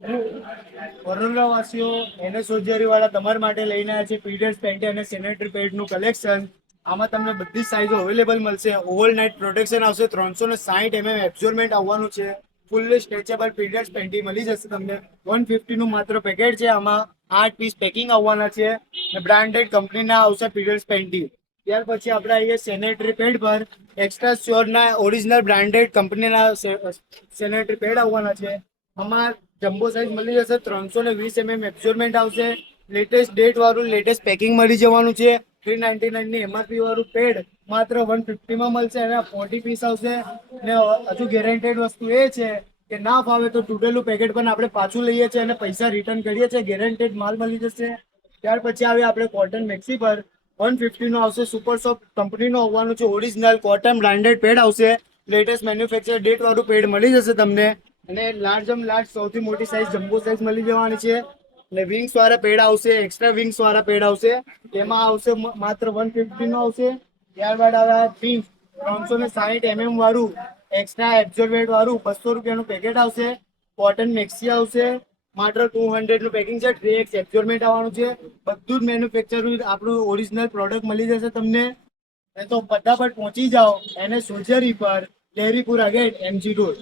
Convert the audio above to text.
વડોદરાવાસીઓ એને સોજરી વાળા તમારા માટે લઈને આવ્યા છે પીરિયડ્સ પેન્ટ અને સેનેટરી પેડનું કલેક્શન. આમાં તમને બધી સાઇઝો અવેલેબલ મળશે. ઓવર નાઇટ પ્રોટેક્શન આવશે. 360 એબ્ઝોર્બમેન્ટ આવવાનું છે. ફૂલ્લી સ્ટ્રેચેબલ પીરિયડ્સ પેન્ટી મળી જશે તમને. 150 નું માત્ર પેકેટ છે. આમાં 8 પીસ પેકિંગ આવવાના છે. બ્રાન્ડેડ કંપનીના આવશે પીરિયડ્સ પેન્ટી. ત્યાર પછી આપણે આવીએ સેનેટરી પેડ પર. એક્સ્ટ્રા શ્યોરના ઓરિજિનલ બ્રાન્ડેડ કંપનીના સેનેટરી પેડ આવવાના છે. આમાં જમ્બો સાઇઝ મળી જશે. 320 એબ્ઝોર્બમેન્ટ આવશે. લેટેસ્ટ ડેટ વાળું લેટેસ્ટ પેકિંગ મળી જવાનું છે. 399 ની એમઆરપી વાળું પેડ માત્ર 150 માં મળશે. અને 40 પીસ આવશે. ને હજુ ગેરંટેડ વસ્તુ એ છે કે ના ફાવે તો તૂટેલું પેકેટ પણ આપણે પાછું લઈએ છીએ અને પૈસા રિટર્ન કરીએ છીએ. ગેરંટેડ માલ મળી જશે. ત્યાર પછી આવે આપણે કોટન મેક્સી પર. 150 નો આવશે. સુપર સોફ્ટ કંપનીનો હોવાનું છે. ઓરિજિનલ કોટન બ્રાન્ડેડ પેડ આવશે. લેટેસ્ટ મેન્યુફેક્ચર ડેટ વાળું પેડ મળી જશે તમને. અને લાર્જ સૌથી મોટી સાઇઝ જમ્બો સાઇઝ મળી જવાની છે. અને વિંગ્સ વાળા પેડ આવશે. એક્સ્ટ્રા વિંગ્સ વાળા પેડ આવશે. તેમાં આવશે માત્ર 150 નો આવશે. ત્યારબાદ આવે પિંક 360 વાળું એક્સ્ટ્રા એબ્ઝોર્બેન્ટ વાળું 200 રૂપિયાનું પેકેટ આવશે. કોટન મેક્સી આવશે. માત્ર 200 નું પેકિંગ છે. 3x એબ્ઝોર્બમેન્ટ આવવાનું છે. બધું જ મેન્યુફેક્ચર આપણું ઓરિજિનલ પ્રોડક્ટ મળી જશે તમને. તો ફટાફટ પહોંચી જાઓ એને સોજરી પર, ડેરીપુરા ગેટ, MG રોડ.